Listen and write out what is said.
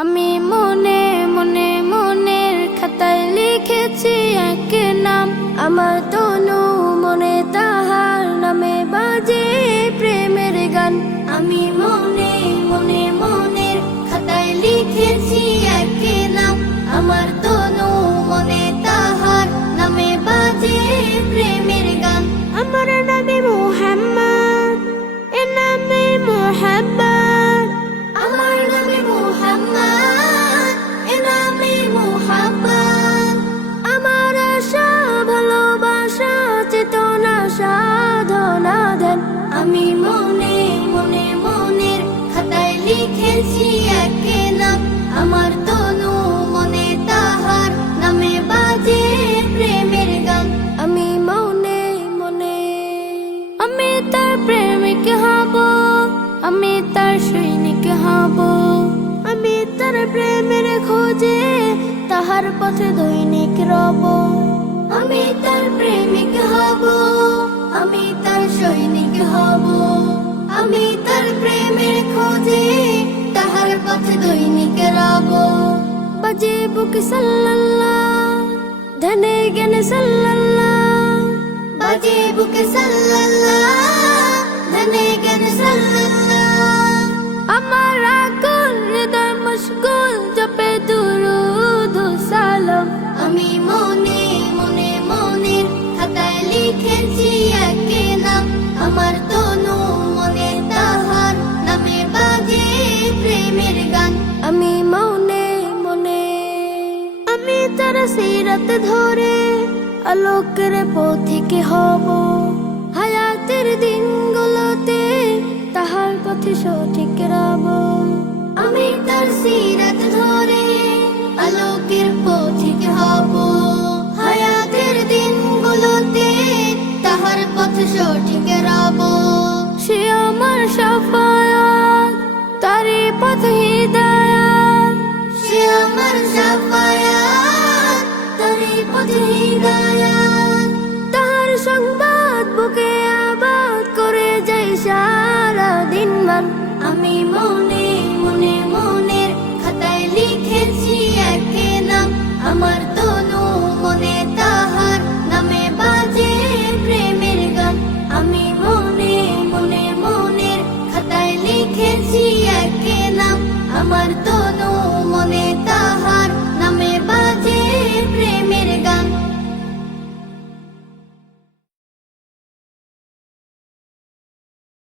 আমি মনে মনে মনের খাতায় লিখেছি এক নাম, আমার তনু মনে তাহার নামে বাজে প্রেমের গান। আমি মনে মনে মনের খাতায় লিখেছি এক নাম, আমার তনু মনে তাহার নামে বাজে প্রেমের গান। আমার নামে মুহাম্মদ, এ নামে মুহাম্মদ, আমার নামে মুহাম্মদ, এ নামে মুহাম্মদ। আমার আশা ভালোবাসা চেতনা সাধনা ধ্যান। আমি মনে মনে মনের খাতায় লিখেছি এক নাম, আমার তনু মনে তাহার নামে বাজে প্রেমের গান। আমি মনে মনে আমি তার প্রেমিক হব, আমি তার সৈনিক হব, আমি তার প্রেমের খোঁজে তাহার পথে দৈনিক রব। আমি তার প্রেমিক হব, আমি তার সৈনিক হব, আমি তার প্রেমের খোঁজে তাহার পথে দৈনিক রব। বাজে বুকে সাল্লাল্লাহ, ধ্যানে জ্ঞানে সাল্লাল্লাহ, বাজে বুকে সাল্লাল্লাহ, ধ্যানে জ্ঞানে সাল্লাল্লাহ। আমার আকুল হৃদয় মশগুল জপে দুরূদ ও সালাম। আমি মনে মনে মনের খাতায় লিখেছি এক নাম, আমার তনু মনে তাহার নামে বাজে প্রেমের গান। আমি মনে মনে আমি তার সিরাত ধরে আলোকের পথিক হব, হায়াতের দিনগুলোতে তাহার পথে সঠিক রব। আমি তার সিরাত ধরে আলোকের পথিক হব, হায়াতের দিনগুলোতে তাহার পথে সঠিক রব। সে আমার শাফায়াত, তারই পথ হিদায়াত, সে আমার শাফায়াত, তারই পথ হিদায়াত। তাহার সংবাদ বুকে আবাদ করে যাই সারা দিন মান। আমি মনে মনে মনের খাতায় লিখেছি এক নাম, আমার তনু মনে তাহার নামে বাজে প্রেমের গান। আমি মনে মনে মনের খাতায় লিখেছি এক নাম, আমার তনু